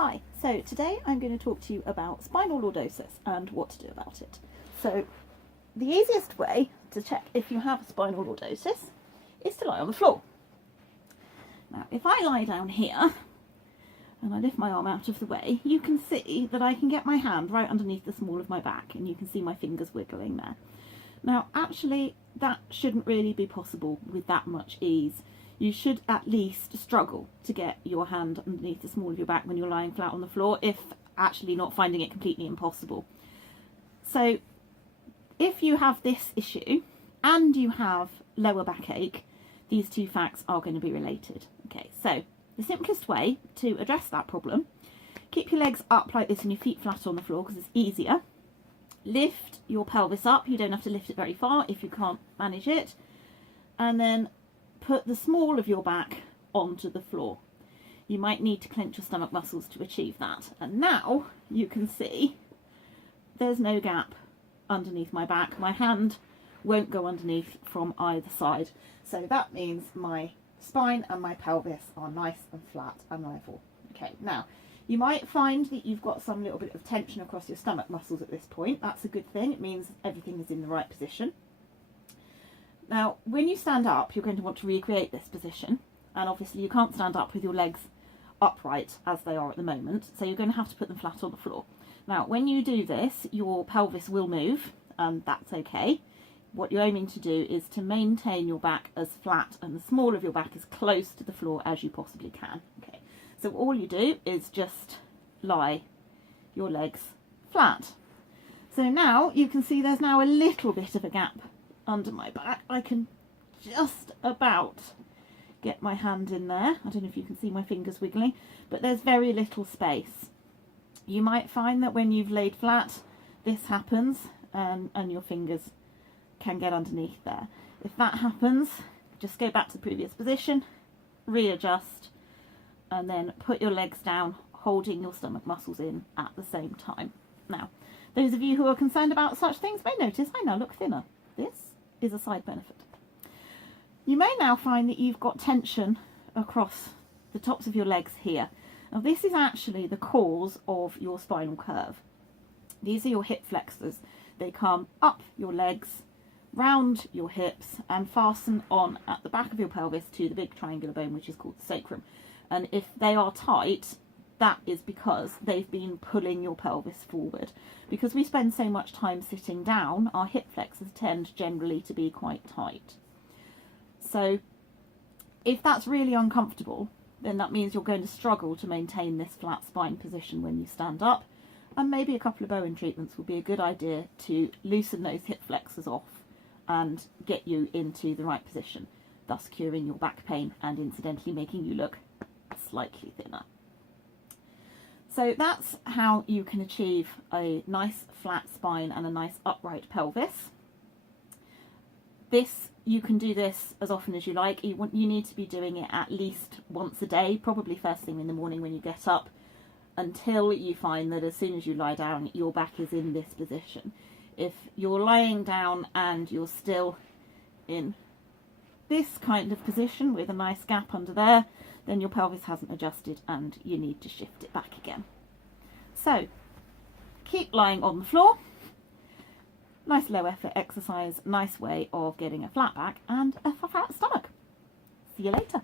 Hi, so today I'm going to talk to you about spinal lordosis and what to do about it. So the easiest way to check if you have spinal lordosis is to lie on the floor. Now if I lie down here and I lift my arm out of the way, you can see that I can get my hand right underneath the small of my back and you can see my fingers wiggling there. Now actually that shouldn't really be possible with that much ease. You should at least struggle to get your hand underneath the small of your back when you're lying flat on the floor, if actually not finding it completely impossible. So if you have this issue and you have lower backache, these two facts are going to be related. Okay, so the simplest way to address that problem, keep your legs up like this and your feet flat on the floor because it's easier. Lift your pelvis up, you don't have to lift it very far if you can't manage it, and then put the small of your back onto the floor. You might need to clench your stomach muscles to achieve that. And now you can see there's no gap underneath my back. My hand won't go underneath from either side. So that means my spine and my pelvis are nice and flat and level. Okay, now you might find that you've got some little bit of tension across your stomach muscles at this point. That's a good thing. It means everything is in the right position. Now, when you stand up, you're going to want to recreate this position, and obviously you can't stand up with your legs upright as they are at the moment, so you're going to have to put them flat on the floor. Now, when you do this, your pelvis will move, and that's okay. What you're aiming to do is to maintain your back as flat and the small of your back as close to the floor as you possibly can. Okay, so all you do is just lie your legs flat. So now you can see there's now a little bit of a gap under my back. I can just about get my hand in there. I don't know if you can see my fingers wiggling, but there's very little space. You might find that when you've laid flat, this happens and your fingers can get underneath there. If that happens, just go back to the previous position, readjust, and then put your legs down, holding your stomach muscles in at the same time. Now, those of you who are concerned about such things may notice I now look thinner. This is a side benefit. You may now find that you've got tension across the tops of your legs here. Now this is actually the cause of your spinal curve. These are your hip flexors. They come up your legs, round your hips, and fasten on at the back of your pelvis to the big triangular bone, which is called the sacrum. And if they are tight, that is because they've been pulling your pelvis forward. Because we spend so much time sitting down, our hip flexors tend generally to be quite tight. So if that's really uncomfortable, then that means you're going to struggle to maintain this flat spine position when you stand up, and maybe a couple of Bowen treatments would be a good idea to loosen those hip flexors off and get you into the right position, thus curing your back pain and incidentally making you look slightly thinner. So that's how you can achieve a nice flat spine and a nice upright pelvis. You can do this as often as you like. You need to be doing it at least once a day, probably first thing in the morning when you get up, until you find that as soon as you lie down, your back is in this position. If you're lying down and you're still in this kind of position with a nice gap under there, then your pelvis hasn't adjusted and you need to shift it back again. So keep lying on the floor. Nice low effort exercise, nice way of getting a flat back and a flat stomach. See you later.